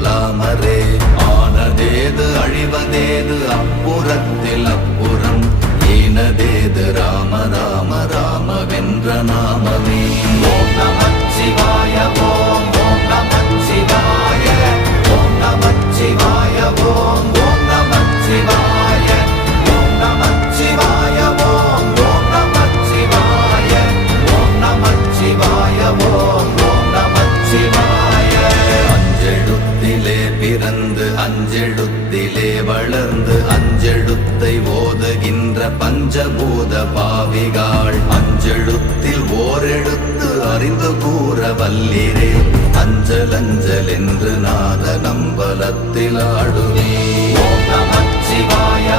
இருளாமரே. ஆனதேது அழிவதேது அப்புறத்தில் அப்புறம், ஈனதேது ராம ராம ராமவென்ற நாமமே. ஓம் நமச்சிவாய ஓம் ஓம் நமச்சிவாய ஓம் நமச்சிவாய ஓம் ஓம் நமச்சிவாய ஓம் நமச்சிவாய ஓம் ஓம் நமச்சிவாய ஓம் நமச்சிவாய ஓம் ஓம் நமச்சிவாய. அஞ்செழுத்திலே பிறந்து அஞ்செழுத்திலே வளர்ந்து அஞ்செழுத்தை ஓதுகின்ற பஞ்சபூத பாவிகாள், அஞ்செழுத்தில் ஓரெழுத்து அறிந்து கூற வல்லிரே. அஞ்சல் அஞ்சல் என்று நாத நம்பலத்தில் ஆடுவே. ஓம் நமச்சிவாய